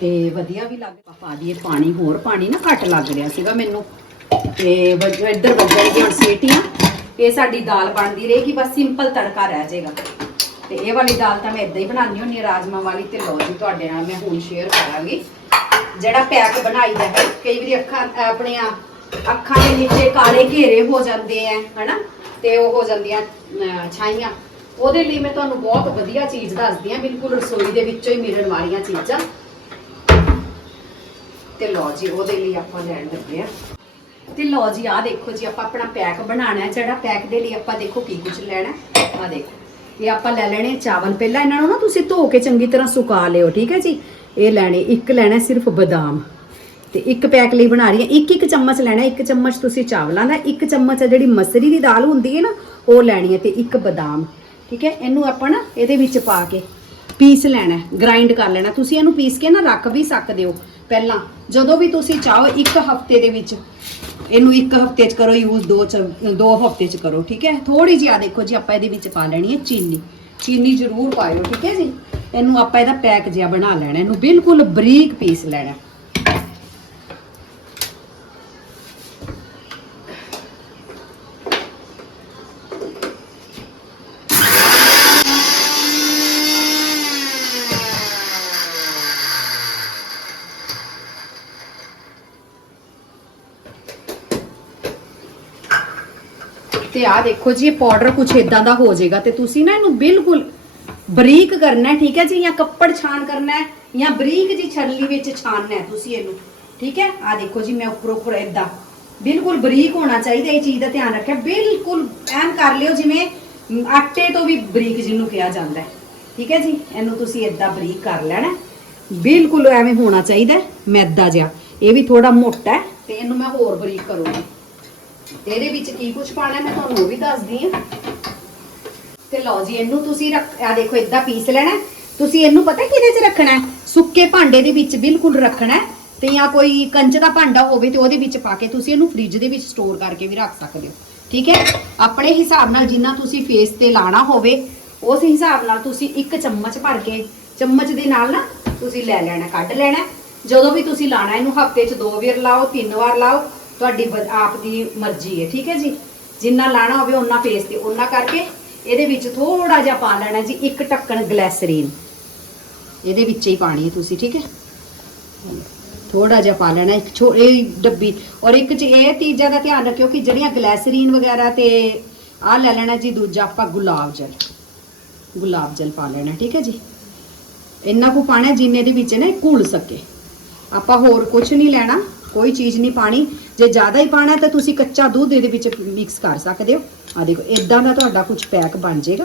ਤੇ ਵਧੀਆ ਵੀ ਲੱਗਦਾ ਪਾ ਦਈਏ ਪਾਣੀ ਹੋਰ, ਪਾਣੀ ਨਾ ਘੱਟ ਲੱਗ ਰਿਹਾ ਸੀਗਾ ਮੈਨੂੰ। ਤੇ ਵੱਜ- ਇੱਧਰ ਵੱਜਣਗੇ ਹੁਣ ਸੀਟੀਆਂ, ਇਹ ਸਾਡੀ ਦਾਲ ਬਣਦੀ ਰਹੇਗੀ, ਬਸ ਸਿੰਪਲ ਤੜਕਾ ਰਹਿ ਜਾਏਗਾ। ਤੇ ਇਹ ਵਾਲੀ ਦਾਲ ਤਾਂ ਮੈਂ ਇਦਾਂ ਹੀ ਬਣਾਉਂਦੀ ਹੁੰਦੀ ਹਾਂ ਰਾਜਮਾ ਵਾਲੀ ਤੇ ਲਓ ਜੀ, ਤੁਹਾਡੇ ਨਾਲ ਮੈਂ ਹੁਣ ਸ਼ੇਅਰ ਕਰਾਂਗੀ। ਜਿਹੜਾ ਪੈਕ ਬਣਾਈਦਾ ਹੈ, ਕਈ ਵਾਰੀ ਅੱਖਾਂ, ਆਪਣੀਆਂ ਅੱਖਾਂ ਦੇ ਨੀਚੇ ਕਾਲੇ ਘੇਰੇ ਹੋ ਜਾਂਦੇ ਆ ਹਨਾ? ਤੇ ਉਹ ਹੋ ਜਾਂਦੀਆਂ ਛਾਈਆਂ। ਉਹਦੇ ਲਈ ਮੈਂ ਤੁਹਾਨੂੰ ਬਹੁਤ ਵਧੀਆ ਚੀਜ਼ ਦੱਸਦੀ ਹਾਂ, ਬਿਲਕੁਲ ਰਸੋਈ ਦੇ ਵਿੱਚੋਂ ਹੀ ਮਿਲਣ ਵਾਲੀਆਂ ਚੀਜ਼ਾਂ। ਤੇ ਲਓ ਜੀ, ਉਹਦੇ ਲਈ ਆਪਾਂ ਲੈਣ ਲੱਗੇ ਆ ਤੇ ਲਓ ਜੀ, ਆਹ ਦੇਖੋ ਜੀ, ਆਪਾਂ ਆਪਣਾ ਪੈਕ ਬਣਾਉਣਾ ਹੈ, ਜਿਹੜਾ ਪੈਕ ਦੇ ਲਈ ਆਪਾਂ ਦੇਖੋ ਕੀ ਕੁਝ ਲੈਣਾ ਆ ਦੇਖੋ, ਇਹ ਆਪਾਂ ਲੈ ਲੈਣੇ ਚਾਵਲ। ਪਹਿਲਾਂ ਇਹਨਾਂ ਨੂੰ ਨਾ ਤੁਸੀਂ ਧੋ ਕੇ ਚੰਗੀ ਤਰ੍ਹਾਂ ਸੁਕਾ ਲਿਓ, ਠੀਕ ਹੈ ਜੀ? ਇਹ ਲੈਣੇ, ਇੱਕ ਲੈਣਾ ਸਿਰਫ ਬਦਾਮ। ਤੇ ਇੱਕ ਪੈਕ ਲਈ ਬਣਾ ਰਹੀ ਹਾਂ। ਇੱਕ ਇੱਕ ਚਮਚ ਲੈਣਾ ਇੱਕ ਚਮਚ ਤੁਸੀਂ ਚਾਵਲਾਂ ਦਾ, ਇੱਕ ਚਮਚ ਆ ਜਿਹੜੀ ਮਸਰੀ ਦੀ ਦਾਲ ਹੁੰਦੀ ਹੈ ਨਾ, ਉਹ ਲੈਣੀ ਹੈ ਤੇ ਇੱਕ ਬਦਾਮ, ਠੀਕ ਹੈ? ਇਹਨੂੰ ਆਪਾਂ ਨਾ ਇਹਦੇ ਵਿੱਚ ਪਾ ਕੇ ਪੀਸ ਲੈਣਾ ਗ੍ਰਾਈਂਡ ਕਰ ਲੈਣਾ ਤੁਸੀਂ ਇਹਨੂੰ ਪੀਸ ਕੇ ਨਾ ਰੱਖ ਵੀ ਸਕਦੇ ਹੋ। ਪਹਿਲਾਂ, ਜਦੋਂ ਵੀ ਤੁਸੀਂ ਚਾਹੋ ਇੱਕ ਹਫ਼ਤੇ ਦੇ ਵਿੱਚ, ਇਹਨੂੰ ਇੱਕ ਹਫ਼ਤੇ 'ਚ ਕਰੋ ਯੂਜ਼ ਦੋ ਚ, ਦੋ ਹਫ਼ਤੇ 'ਚ ਕਰੋ, ਠੀਕ ਹੈ? ਥੋੜੀ ਜਿਹੀ ਆ ਦੇਖੋ ਜੀ, ਆਪਾਂ ਇਹਦੇ ਵਿੱਚ ਪਾ ਲੈਣੀ ਹੈ ਚੀਨੀ। ਚੀਨੀ ਜ਼ਰੂਰ ਪਾਇਓ, ਠੀਕ ਹੈ ਜੀ? ਇਹਨੂੰ ਆਪਾਂ ਇਹਦਾ ਪੈਕ ਜਿਹਾ ਬਣਾ ਲੈਣਾ, ਇਹਨੂੰ ਬਿਲਕੁਲ ਬਰੀਕ ਪੀਸ ਲੈਣਾ। ਤੇ ਆ ਦੇਖੋ ਜੀ ਇਹ ਪਾਊਡਰ ਕੁਛ ਇਦਾਂ ਦਾ ਹੋ ਜਾਏਗਾ ਤੇ ਤੁਸੀਂ ਨਾ ਇਹਨੂੰ ਬਿਲਕੁਲ ਬਰੀਕ ਕਰਨਾ ਹੈ ਠੀਕ ਹੈ ਜੀ ਜਾਂ ਕੱਪੜ ਛਾਣ ਕਰਨਾ ਹੈ ਜਾਂ ਬਰੀਕ ਜੀ ਛਲਨੀ ਵਿੱਚ ਛਾਣਨਾ ਹੈ ਤੁਸੀਂ ਇਹਨੂੰ ਠੀਕ ਹੈ? ਆਹ ਦੇਖੋ ਜੀ ਮੈਂ ਉੱਪਰ ਉੱਪਰ ਇਦਾਂ ਬਿਲਕੁਲ ਬਰੀਕ ਹੋਣਾ ਚਾਹੀਦਾ ਇਹ ਚੀਜ਼ ਦਾ ਧਿਆਨ ਰੱਖਿਆ। ਬਿਲਕੁਲ ਐਨ ਕਰ ਲਿਓ ਜਿਵੇਂ ਆਟੇ ਤੋਂ ਵੀ ਬਰੀਕ ਜਿਹਨੂੰ ਕਿਹਾ ਜਾਂਦਾ ਹੈ ਠੀਕ ਹੈ ਜੀ? ਇਹਨੂੰ ਤੁਸੀਂ ਇਦਾਂ ਬਰੀਕ ਕਰ ਲੈਣਾ ਬਿਲਕੁਲ ਐਵੇਂ ਹੋਣਾ ਚਾਹੀਦਾ ਹੈ, ਮੈਦਾ ਜਿਹਾ। ਇਹ ਵੀ ਥੋੜਾ ਮੋਟਾ ਹੈ ਤੇ ਇਹਨੂੰ ਮੈਂ ਹੋਰ ਬਰੀਕ ਕਰੂੰਗੀ। ਤੇ ਇਹਦੇ ਵਿੱਚ ਕੀ ਕੁਝ ਪਾਣਾ ਮੈਂ ਤੁਹਾਨੂੰ ਉਹ ਵੀ ਦੱਸਦੀ ਹਾਂ। ਤੇ ਲਓ ਜੀ, ਇਹਨੂੰ ਤੁਸੀਂ ਰੱਖ ਆ ਦੇਖੋ, ਇਦਾਂ ਪੀਸ ਲੈਣਾ ਤੁਸੀਂ ਇਹਨੂੰ ਪਤਾ ਕਿਹਦੇ 'ਚ ਰੱਖਣਾ ਸੁੱਕੇ ਭਾਂਡੇ ਦੇ ਵਿੱਚ ਬਿਲਕੁਲ ਰੱਖਣਾ ਤੇ ਜਾਂ ਕੋਈ ਕੰਚ ਦਾ ਭਾਂਡਾ ਹੋਵੇ ਤੇ ਉਹਦੇ ਵਿੱਚ ਪਾ ਕੇ ਤੁਸੀਂ ਇਹਨੂੰ ਫ੍ਰਿਜ ਦੇ ਵਿੱਚ ਸਟੋਰ ਕਰਕੇ ਵੀ ਰੱਖ ਸਕਦੇ ਹੋ। ਠੀਕ ਹੈ? ਆਪਣੇ ਹਿਸਾਬ ਨਾਲ ਜਿੰਨਾ ਤੁਸੀਂ ਫੇਸ ਤੇ ਲਾਣਾ ਹੋਵੇ, ਉਸ ਹਿਸਾਬ ਨਾਲ ਤੁਸੀਂ ਇੱਕ ਚਮਚ ਭਰ ਕੇ, ਚਮਚ ਦੇ ਨਾਲ ਨਾ ਤੁਸੀਂ ਲੈ ਲੈਣਾ, ਕੱਢ ਲੈਣਾ ਜਦੋਂ ਵੀ ਤੁਸੀਂ ਲਾਣਾ ਇਹਨੂੰ ਹਫ਼ਤੇ 'ਚ ਦੋ ਵਾਰ ਲਾਓ, ਤਿੰਨ ਵਾਰ ਲਾਓ ਤੁਹਾਡੀ ਬ- ਆਪ ਦੀ ਮਰਜ਼ੀ ਹੈ, ਠੀਕ ਹੈ ਜੀ? ਜਿੰਨਾ ਲਾਣਾ ਹੋਵੇ ਉਹਨਾਂ ਫੇਸ ਤੇ ਉਹਨਾਂ ਕਰਕੇ ਇਹਦੇ ਵਿੱਚ ਥੋੜਾ ਜਿਹਾ ਪਾ ਲੈਣਾ ਜੀ, ਇੱਕ ਢੱਕਣ ਗਲੈਸਰੀਨ ਇਹਦੇ ਵਿੱਚ ਹੀ ਪਾਣੀ ਹੈ ਤੁਸੀਂ, ਠੀਕ ਹੈ? ਥੋੜਾ ਜਿਹਾ ਪਾ ਲੈਣਾ, ਇੱਕ ਛੋ ਇਹ ਡੱਬੀ। ਔਰ ਇੱਕ ਚ ਇਹ ਚੀਜ਼ਾਂ ਦਾ ਧਿਆਨ ਰੱਖਿਓ ਕਿ ਜਿਹੜੀਆਂ ਗਲੈਸਰੀਨ ਵਗੈਰਾ ਤੇ ਆਹ ਲੈ ਲੈਣਾ ਜੀ, ਦੂਜਾ ਆਪਾਂ ਗੁਲਾਬ ਜਲ। ਗੁਲਾਬ ਜਲ ਪਾ ਲੈਣਾ, ਠੀਕ ਹੈ ਜੀ? ਇੰਨਾ ਕੁ ਪਾਣਾ ਜਿੰਨੇ ਦੇ ਵਿੱਚ ਨਾ ਘੁਲ ਸਕੇ। ਆਪਾਂ ਹੋਰ ਕੁਝ ਨਹੀਂ ਲੈਣਾ, ਕੋਈ ਚੀਜ਼ ਨਹੀਂ ਪਾਣੀ। ਜੇ ਜ਼ਿਆਦਾ ਹੀ ਪਾਣਾ ਤਾਂ ਤੁਸੀਂ ਕੱਚਾ ਦੁੱਧ ਇਹਦੇ ਵਿੱਚ ਮਿਕਸ ਕਰ ਸਕਦੇ ਹੋ। ਆ ਦੇਖੋ ਇਦਾਂ ਦਾ ਤੁਹਾਡਾ ਕੁਝ ਪੈਕ ਬਣ ਜਾਏਗਾ।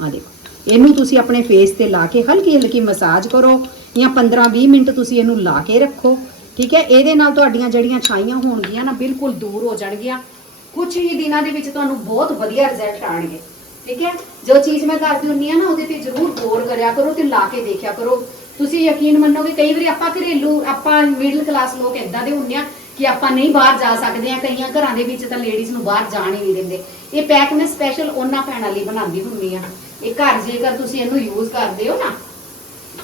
ਆ ਦੇਖੋ, ਇਹਨੂੰ ਤੁਸੀਂ ਆਪਣੇ ਫੇਸ ਤੇ ਲਾ ਕੇ ਹਲਕੀ ਹਲਕੀ ਮਸਾਜ ਕਰੋ ਜਾਂ 15-20 ਮਿੰਟ ਤੁਸੀਂ ਇਹਨੂੰ ਲਾ ਕੇ ਰੱਖੋ, ਠੀਕ ਹੈ? ਇਹਦੇ ਨਾਲ ਤੁਹਾਡੀਆਂ ਜਿਹੜੀਆਂ ਛਾਈਆਂ ਹੋਣਗੀਆਂ ਨਾ ਬਿਲਕੁਲ ਦੂਰ ਹੋ ਜਾਣਗੀਆਂ। ਕੁਝ ਹੀ ਦਿਨਾਂ ਦੇ ਵਿੱਚ ਤੁਹਾਨੂੰ ਬਹੁਤ ਵਧੀਆ ਰਿਜ਼ਲਟ ਆਣਗੇ, ਠੀਕ ਹੈ? ਜੋ ਚੀਜ਼ ਮੈਂ ਦੱਸਦੀ ਹੁੰਨੀ ਆ ਨਾ, ਉਹਦੇ ਤੇ ਜ਼ਰੂਰ ਗੌਰ ਕਰਿਆ ਕਰੋ ਤੇ ਲਾ ਕੇ ਦੇਖਿਆ ਕਰੋ। ਤੁਸੀਂ ਯਕੀਨ ਮੰਨੋਗੇ, ਕਈ ਵਾਰੀ ਆਪਾਂ ਘਰੇਲੂ, ਆਪਾਂ ਮਿਡਲ ਕਲਾਸ ਲੋਕ ਇਦਾਂ ਦੇ ਹੁੰਨੇ ਆ ਕਿ ਆਪਾਂ ਨਹੀਂ ਬਾਹਰ ਜਾ ਸਕਦੇ ਆ ਕਈਆਂ ਘਰਾਂ ਦੇ ਵਿੱਚ ਤਾਂ ਲੇਡੀਜ਼ ਨੂੰ ਬਾਹਰ ਜਾਣ ਹੀ ਨਹੀਂ ਦਿੰਦੇ। ਇਹ ਪੈਕ ਮੈਂ ਸਪੈਸ਼ਲ ਉਹਨਾਂ ਭੈਣਾਂ ਲਈ ਬਣਾਉਂਦੀ ਹੁੰਦੀ ਆ ਇਹ ਘਰ ਜੇਕਰ ਤੁਸੀਂ ਇਹਨੂੰ ਯੂਜ਼ ਕਰਦੇ ਹੋ ਨਾ,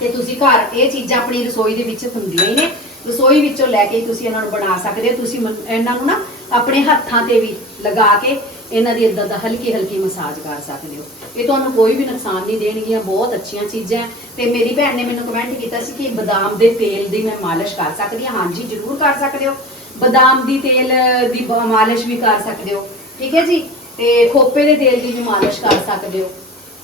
ਤੇ ਤੁਸੀਂ ਘਰ ਇਹ ਚੀਜ਼ਾਂ ਆਪਣੀ ਰਸੋਈ ਦੇ ਵਿੱਚ ਹੁੰਦੀਆਂ ਹੀ ਨੇ। ਰਸੋਈ ਵਿੱਚੋਂ ਲੈ ਕੇ ਤੁਸੀਂ ਇਹਨਾਂ ਨੂੰ ਬਣਾ ਸਕਦੇ ਹੋ। ਤੁਸੀਂ ਇਹਨਾਂ ਨੂੰ ਨਾ ਆਪਣੇ ਹੱਥਾਂ ਤੇ ਵੀ ਲਗਾ ਕੇ ਇਹਨਾਂ ਦੀ ਇਦਾਂ ਦਾ ਹਲਕੀ ਹਲਕੀ ਮਸਾਜ ਕਰ ਸਕਦੇ ਹੋ। ਇਹ ਤੁਹਾਨੂੰ ਕੋਈ ਵੀ ਨੁਕਸਾਨ ਨਹੀਂ ਦੇਣਗੀਆਂ, ਬਹੁਤ ਅੱਛੀਆਂ ਚੀਜ਼ਾਂ ਤੇ ਮੇਰੀ ਭੈਣ ਨੇ ਮੈਨੂੰ ਕਮੈਂਟ ਕੀਤਾ ਸੀ ਕਿ ਬਦਾਮ ਦੇ ਤੇਲ ਦੀ ਮੈਂ ਮਾਲਿਸ਼ ਕਰ ਸਕਦੀ ਹਾਂ। ਹਾਂਜੀ, ਜ਼ਰੂਰ ਕਰ ਸਕਦੇ ਹੋ। ਬਦਾਮ ਦੀ ਤੇਲ ਦੀ ਬ- ਮਾਲਿਸ਼ ਵੀ ਕਰ ਸਕਦੇ ਹੋ। ਠੀਕ ਹੈ ਜੀ? ਤੇ ਖੋਪੇ ਦੇ ਤੇਲ ਦੀ ਵੀ ਮਾਲਿਸ਼ ਕਰ ਸਕਦੇ ਹੋ।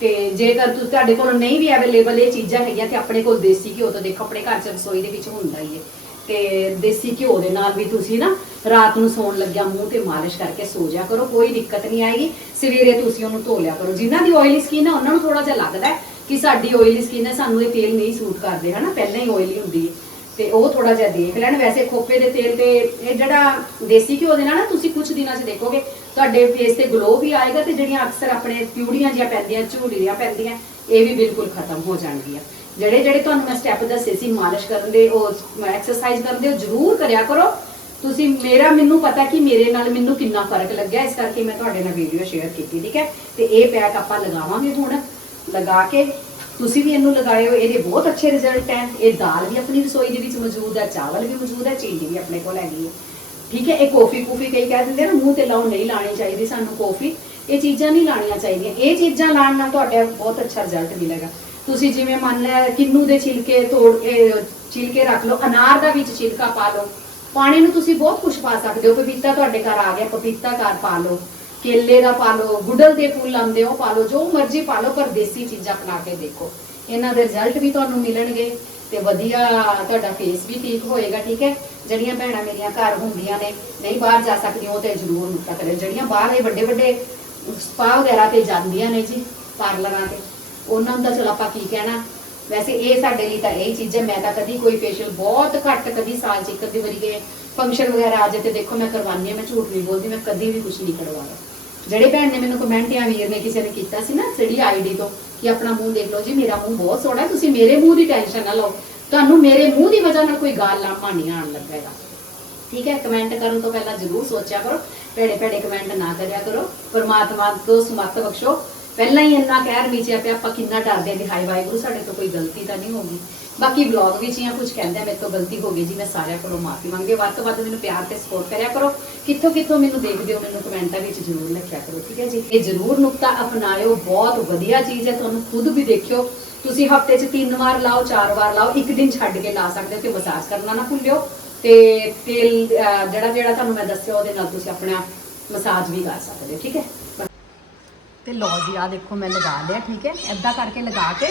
ਤੇ ਜੇਕਰ ਤੁਸੀਂ ਤੁਹਾਡੇ ਕੋਲ ਨਹੀਂ ਵੀ ਅਵੇਲੇਬਲ ਇਹ ਚੀਜ਼ਾਂ ਹੈਗੀਆਂ ਤੇ ਆਪਣੇ ਕੋਲ ਦੇਸੀ ਘਿਓ ਤਾਂ ਦੇਖੋ, ਆਪਣੇ ਘਰ ਚ ਰਸੋਈ ਦੇ ਵਿੱਚ ਹੁੰਦਾ ਹੀ ਹੈ। ਤੇ ਦੇਸੀ ਘਿਓ ਦੇ ਨਾਲ ਵੀ ਤੁਸੀਂ ਨਾ ਰਾਤ ਨੂੰ ਸੌਣ ਲੱਗਿਆ ਮੂੰਹ ਤੇ ਮਾਲਿਸ਼ ਕਰਕੇ ਸੋ ਜਾ ਕਰੋ, ਕੋਈ ਦਿੱਕਤ ਨਹੀਂ ਆਏਗੀ। ਸਵੇਰੇ ਤੁਸੀਂ ਉਹਨੂੰ ਧੋ ਲਿਆ ਕਰੋ। ਜਿਨ੍ਹਾਂ ਦੀ ਆਇਲੀ ਸਕਿਨ ਹੈ, ਉਹਨਾਂ ਨੂੰ ਥੋੜਾ ਜਿਹਾ ਲੱਗਦਾ ਹੈ ਕਿ ਸਾਡੀ ਆਇਲੀ ਸਕਿਨ ਹੈ, ਸਾਨੂੰ ਇਹ ਤੇਲ ਨਹੀਂ ਸੂਟ ਕਰਦੇ, ਹਨਾ? ਪਹਿਲਾਂ ਹੀ ਆਇਲੀ ਹੁੰਦੀ ਹੈ। ਤੇ ਉਹ ਥੋੜਾ ਜਿਹਾ ਦੇਖ ਲੈਣ। ਵੈਸੇ ਖੋਪੇ ਦੇ ਤੇਲ ਤੇ ਇਹ ਜਿਹੜਾ ਦੇਸੀ ਘਿਓ ਦੇ ਨਾਲ ਨਾ, ਤੁਸੀਂ ਕੁਝ ਦਿਨਾਂ 'ਚ ਦੇਖੋਗੇ, ਤੁਹਾਡੇ ਫੇਸ ਤੇ ਗਲੋ ਵੀ ਆਏਗਾ ਤੇ ਜਿਹੜੀਆਂ ਅਕਸਰ ਆਪਣੇ ਪਿਉੜੀਆਂ ਜਿਹੀਆਂ ਪੈਂਦੀਆਂ ਝੂੜੀਆਂ ਪੈਂਦੀਆਂ, ਇਹ ਵੀ ਬਿਲਕੁਲ ਖਤਮ ਹੋ ਜਾਣਗੀਆਂ। ਜਿਹੜੇ ਜਿਹੜੇ ਤੁਹਾਨੂੰ ਮੈਂ ਸਟੈਪ ਦੱਸੇ ਸੀ ਮਾਲਿਸ਼ ਕਰਨ ਦੇ, ਉਹ ਐਕਸਰਸਾਈਜ਼ ਕਰਨ ਦੇ, ਉਹ ਜ਼ਰੂਰ ਕਰਿਆ ਕਰੋ। ਤੁਸੀਂ ਮੇਰਾ, ਮੈਨੂੰ ਪਤਾ ਕਿ ਮੇਰੇ ਨਾਲ ਮੈਨੂੰ ਕਿੰਨਾ ਫ਼ਰਕ ਲੱਗਿਆ, ਇਸ ਕਰਕੇ ਮੈਂ ਤੁਹਾਡੇ ਨਾਲ ਵੀਡੀਓ ਸ਼ੇਅਰ ਕੀਤੀ, ਠੀਕ ਹੈ? ਤੇ ਇਹ ਪੈਕ ਆਪਾਂ ਲਗਾਵਾਂਗੇ ਹੁਣ, ਲਗਾ ਕੇ। ਤੁਸੀਂ ਵੀ ਇਹਨੂੰ ਲਗਾਇਓ, ਇਹਦੇ ਬਹੁਤ ਅੱਛੇ ਰਿਜ਼ਲਟ ਹੈ। ਇਹ ਦਾਲ ਵੀ ਆਪਣੀ ਰਸੋਈ ਦੇ ਵਿੱਚ ਮੌਜੂਦ ਹੈ, ਚਾਵਲ ਵੀ ਮੌਜੂਦ ਹੈ, ਚੀਨੀ ਵੀ ਆਪਣੇ ਕੋਲ ਹੈਗੀ ਹੈ। ਠੀਕ ਹੈ, ਇਹ ਕੌਫੀ ਕੂਫੀ ਕਈ ਕਹਿ ਦਿੰਦੇ ਨਾ, ਮੂੰਹ ਤੇ ਲਾਉਣ ਨਹੀਂ ਲਾਣੀ ਚਾਹੀਦੀ ਸਾਨੂੰ ਕੌਫੀ ਇਹ ਚੀਜ਼ਾਂ ਨਹੀਂ ਲਾਣੀਆਂ ਚਾਹੀਦੀਆਂ। ਇਹ ਚੀਜ਼ਾਂ ਲਾਣ ਨਾਲ ਤੁਹਾਡਾ ਬਹੁਤ ਅੱਛਾ ਰਿਜ਼ਲਟ ਮਿਲੇਗਾ। ਤੁਸੀਂ ਜਿਵੇਂ ਮੰਨ ਲਿਆ, ਕਿੰਨੂ ਦੇ ਛਿਲਕੇ ਤੋੜ ਕੇ, ਛਿਲਕੇ ਰੱਖ ਲਓ, ਅਨਾਰ ਦਾ ਵਿੱਚ ਛਿਲਕਾ ਪਾ ਲਓ। ਪਾਣੀ ਨੂੰ ਤੁਸੀਂ ਬਹੁਤ ਕੁਝ ਪਾ ਸਕਦੇ ਹੋ। ਪਪੀਤਾ ਤੁਹਾਡੇ ਘਰ ਆ ਗਿਆ, ਪਪੀਤਾ ਘਰ ਪਾ ਲਓ। ਕੇਲੇ ਦਾ ਪਾ ਲਓ, ਗੁੱਡਲ ਦੇ ਫੁੱਲ ਆਉਂਦੇ ਹੋ ਪਾ ਲਓ, ਜੋ ਮਰਜ਼ੀ ਪਾ ਲਓ, ਪਰ ਦੇਸੀ ਚੀਜ਼ਾਂ ਬਣਾ ਕੇ ਦੇਖੋ। ਇਹਨਾਂ ਦੇ ਰਿਜ਼ਲਟ ਵੀ ਤੁਹਾਨੂੰ ਮਿਲਣਗੇ ਤੇ ਵਧੀਆ ਤੁਹਾਡਾ ਫੇਸ ਵੀ ਠੀਕ ਹੋਏਗਾ, ਠੀਕ ਹੈ? ਜਿਹੜੀਆਂ ਭੈਣਾਂ ਮੇਰੀਆਂ ਘਰ ਹੁੰਦੀਆਂ ਨੇ, ਨਹੀਂ ਬਾਹਰ ਜਾ ਸਕਦੀਆਂ, ਉਹ ਤੇ ਜ਼ਰੂਰ ਨੁਕਤਾ ਕਰੇ ਜਿਹੜੀਆਂ ਬਾਹਰ ਇਹ ਵੱਡੇ ਵੱਡੇ ਸਪਾ ਵਗੈਰਾ ਤੇ ਜਾਂਦੀਆਂ ਨੇ ਜੀ ਪਾਰਲਰਾਂ ਤੇ, ਉਹਨਾਂ ਨੂੰ ਤਾਂ ਚਲੋ ਆਪਾਂ ਕੀ ਕਹਿਣਾ? ਵੈਸੇ ਇਹ ਸਾਡੇ ਲਈ ਤਾਂ ਇਹ ਚੀਜ਼ ਹੈ, ਮੈਂ ਤਾਂ ਕਦੀ ਕੋਈ ਫੇਸ਼ੀਅਲ ਬਹੁਤ ਘੱਟ ਕਦੀ ਸਾਲ ਚ ਇੱਕ ਅੱਧੀ ਵਾਰੀ ਗਏ ਫੰਕਸ਼ਨ ਵਗੈਰਾ ਆ ਜੇ ਤੇ ਦੇਖੋ ਮੈਂ ਕਰਵਾਉਂਦੀ ਹਾਂ, ਮੈਂ ਝੂਠ ਨਹੀਂ ਬੋਲਦੀ, ਮੈਂ ਕਦੀ ਵੀ ਕੁਝ ਨਹੀਂ ਕਰਵਾਇਆ ਜਿਹੜੇ ਭੈਣ ਨੇ ਮੈਨੂੰ ਕਮੈਂਟ ਜਾਂ ਵੀਰ ਨੇ ਕਿਸੇ ਨੇ ਕੀਤਾ ਸੀ ਨਾ ਸਿੜੀ ਆਈਡੀ ਤੋਂ, ਕਿ ਆਪਣਾ ਮੂੰਹ ਦੇਖ ਲਓ ਜੀ, ਮੇਰਾ ਮੂੰਹ ਬਹੁਤ ਸੋਹਣਾ ਤੁਸੀਂ ਮੇਰੇ ਮੂੰਹ ਦੀ ਟੈਨਸ਼ਨ ਨਾ ਲਓ। ਤੁਹਾਨੂੰ ਮੇਰੇ ਮੂੰਹ ਦੀ ਵਜ੍ਹਾ ਨਾਲ ਕੋਈ ਗਾਲ ਲਾਮਾ ਨਹੀਂ ਆਣ ਲੱਗੇਗਾ। ਠੀਕ ਹੈ ਕਮੈਂਟ ਕਰਨ ਤੋਂ ਪਹਿਲਾਂ ਜ਼ਰੂਰ ਸੋਚਿਆ ਕਰੋ, ਭੈੜੇ ਭੈੜੇ ਕਮੈਂਟ ਨਾ ਕਰਿਆ ਕਰੋ, ਪਰਮਾਤਮਾ ਤੋਂ ਸਮਤ ਬਖਸ਼ੋ। ਪਹਿਲਾਂ ਹੀ ਇੰਨਾ ਕਹਿਰ ਵਿਚਿਆ ਪਿਆ, ਆਪਾਂ ਕਿੰਨਾ ਡਰਦੇ ਹਾਂ ਕਿ ਹਾਈ ਵਾਹਿਗੁਰੂ, ਸਾਡੇ ਤੋਂ ਕੋਈ ਗਲਤੀ ਤਾਂ ਨਹੀਂ ਹੋਗੀ ਬਾਕੀ ਵਲੌਗ ਵਿੱਚ ਜਾਂ ਕੁਝ ਕਹਿੰਦੇ ਮੇਰੇ ਤੋਂ ਗਲਤੀ ਹੋ ਗਈ ਜੀ ਮੈਂ ਸਾਰਿਆਂ ਕੋਲੋਂ ਮਾਫੀ ਮੰਗੇ ਵੱਧ ਤੋਂ ਵੱਧ ਮੈਨੂੰ ਪਿਆਰ ਤੇ ਸਪੋਰਟ ਕਰਿਆ ਕਰੋ। ਕਿੱਥੋਂ ਕਿੱਥੋਂ ਮੈਨੂੰ ਦੇਖਦੇ ਹੋ ਮੈਨੂੰ ਕਮੈਂਟਾਂ ਵਿੱਚ ਜ਼ਰੂਰ ਲਿਖਿਆ ਕਰੋ ਠੀਕ ਹੈ ਜੀ? ਇਹ ਜ਼ਰੂਰ ਨੁਕਤਾ ਅਪਣਾਇਓ ਬਹੁਤ ਵਧੀਆ ਚੀਜ਼ ਹੈ ਤੁਹਾਨੂੰ ਖੁਦ ਵੀ ਦੇਖਿਓ। ਤੁਸੀਂ ਹਫ਼ਤੇ 'ਚ ਤਿੰਨ ਵਾਰ ਲਾਓ ਚਾਰ ਵਾਰ ਲਾਓ ਇੱਕ ਦਿਨ ਛੱਡ ਕੇ ਲਾ ਸਕਦੇ ਹੋ ਤੇ ਮਸਾਜ ਕਰਨਾ ਨਾ ਭੁੱਲਿਓ। ਤੇ ਤੇਲ ਅਹ, ਜਿਹੜਾ ਜਿਹੜਾ ਤੁਹਾਨੂੰ ਮੈਂ ਦੱਸਿਆ ਉਹਦੇ ਨਾਲ ਤੁਸੀਂ ਆਪਣਾ ਮਸਾਜ ਵੀ ਕਰ ਸਕਦੇ ਹੋ ਠੀਕ ਹੈ? ਤੇ ਲਓ ਜੀ ਆ ਦੇਖੋ ਮੈਂ ਲਗਾ ਲਿਆ ਠੀਕ ਹੈ? ਐਦਾਂ ਕਰਕੇ ਲਗਾ ਕੇ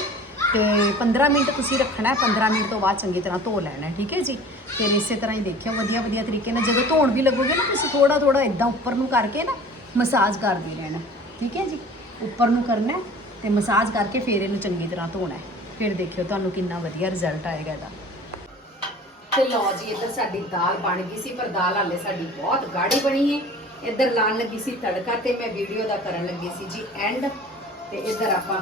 ਤੇ 15 ਮਿੰਟ ਤੁਸੀਂ ਰੱਖਣਾ ਹੈ 15 ਮਿੰਟ ਤੋਂ ਬਾਅਦ ਚੰਗੀ ਤਰ੍ਹਾਂ ਧੋ ਲੈਣਾ ਠੀਕ ਹੈ ਜੀ? ਫਿਰ ਇਸੇ ਤਰ੍ਹਾਂ ਹੀ ਦੇਖਿਓ ਵਧੀਆ ਵਧੀਆ ਤਰੀਕੇ ਨਾਲ ਜਦੋਂ ਧੋਣ ਵੀ ਲੱਗੋਗੇ ਨਾ, ਤੁਸੀਂ ਥੋੜਾ ਥੋੜਾ ਇਦਾਂ ਉੱਪਰ ਨੂੰ ਕਰਕੇ ਨਾ ਮਸਾਜ ਕਰਦੇ ਰਹਿਣਾ, ਠੀਕ ਹੈ ਜੀ? ਉੱਪਰ ਨੂੰ ਕਰਨਾ ਹੈ ਤੇ ਮਸਾਜ ਕਰਕੇ ਫਿਰ ਇਹਨੂੰ ਚੰਗੀ ਤਰ੍ਹਾਂ ਧੋਣਾ ਫਿਰ ਦੇਖਿਓ ਤੁਹਾਨੂੰ ਕਿੰਨਾ ਵਧੀਆ ਰਿਜ਼ਲਟ ਆਏਗਾ ਇਹਦਾ। ਤੇ ਲਓ ਜੀ, ਇੱਧਰ ਸਾਡੀ ਦਾਲ ਬਣ ਗਈ ਸੀ, ਪਰ ਦਾਲ ਹਾਲੇ ਸਾਡੀ ਬਹੁਤ ਗਾੜੀ ਬਣੀ ਹੈ। ਇੱਧਰ ਲਾਣ ਲੱਗੀ ਸੀ ਤੜਕਾ ਤੇ ਮੈਂ ਵੀਡੀਓ ਦਾ ਕਰਨ ਲੱਗੀ ਸੀ ਜੀ ਐਂਡ ਤੇ ਇੱਧਰ ਆਪਾਂ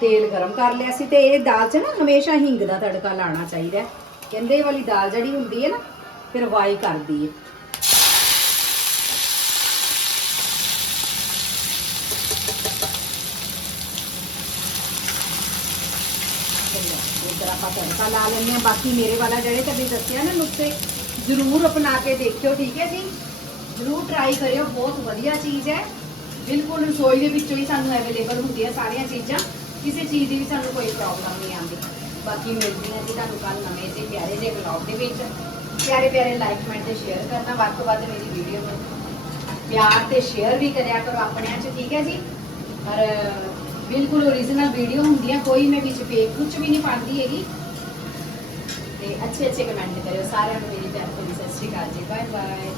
ਤੇਲ ਗਰਮ ਕਰ ਲਿਆ ਸੀ ਤੇ ਇਹ ਦਾਲ 'ਚ ਨਾ ਹਮੇਸ਼ਾ ਹਿੰਗ ਦਾ ਤੜਕਾ ਲਾਣਾ ਚਾਹੀਦਾ ਹੈ। ਕਹਿੰਦੇ ਇਹ ਵਾਲੀ ਦਾਲ ਜਿਹੜੀ ਹੁੰਦੀ ਹੈ ਨਾ, ਫਿਰ ਵਾਈ ਕਰਦੀ ਹੈ। ਇਧਰ ਆਪਾਂ ਤੜਕਾ ਲਾ ਲੈਂਦੇ ਹਾਂ। ਬਾਕੀ ਮੇਰੇ ਵਾਲਾ ਜਿਹੜੇ ਕਦੇ ਦੱਸਿਆ ਨਾ ਨੁਕਤੇ ਜ਼ਰੂਰ ਅਪਣਾ ਕੇ ਦੇਖਿਓ, ਠੀਕ ਹੈ ਜੀ? ਜ਼ਰੂਰ ਟਰਾਈ ਕਰਿਓ, ਬਹੁਤ ਵਧੀਆ ਚੀਜ਼ ਹੈ। ਬਿਲਕੁਲ ਰਸੋਈ ਦੇ ਵਿੱਚੋਂ ਹੀ ਸਾਨੂੰ ਅਵੇਲੇਬਲ ਹੁੰਦੀਆਂ ਸਾਰੀਆਂ ਚੀਜ਼ਾਂ। ਕਿਸੇ ਚੀਜ਼ ਦੀ ਵੀ ਸਾਨੂੰ ਕੋਈ ਪ੍ਰੋਬਲਮ ਨਹੀਂ ਆਉਂਦੀ। ਬਾਕੀ ਮਿਲਦੀ ਹੈ ਜੀ ਤੁਹਾਨੂੰ ਕੱਲ ਨਵੇਂ ਤੇ ਪਿਆਰੇ ਦੇ ਵਲੌਗ ਦੇ ਵਿੱਚ। ਪਿਆਰੇ ਪਿਆਰੇ ਲਾਈਕ ਕਮੈਂਟ ਤੇ ਸ਼ੇਅਰ ਕਰਨਾ। ਵੱਧ ਤੋਂ ਵੱਧ ਮੇਰੀ ਵੀਡੀਓ ਨੂੰ ਪਿਆਰ ਤੇ ਸ਼ੇਅਰ ਵੀ ਕਰਿਆ ਕਰੋ ਆਪਣਿਆਂ 'ਚ, ਠੀਕ ਹੈ ਜੀ? ਪਰ, ਬਿਲਕੁਲ ਓਰੀਜਨਲ ਵੀਡੀਓ ਹੁੰਦੀਆਂ ਕੋਈ ਮੈਂ ਵਿੱਚ ਫੇਕ ਕੁਝ ਵੀ ਨਹੀਂ ਪਾਉਂਦੀ ਹੈਗੀ। ਤੇ ਅੱਛੇ ਅੱਛੇ ਕਮੈਂਟ ਕਰਿਓ। ਸਾਰਿਆਂ ਨੂੰ ਮੇਰੀ ਪਿਆਰ ਭਰੀ ਸਤਿ ਸ਼੍ਰੀ ਅਕਾਲ ਜੀ। Bye bye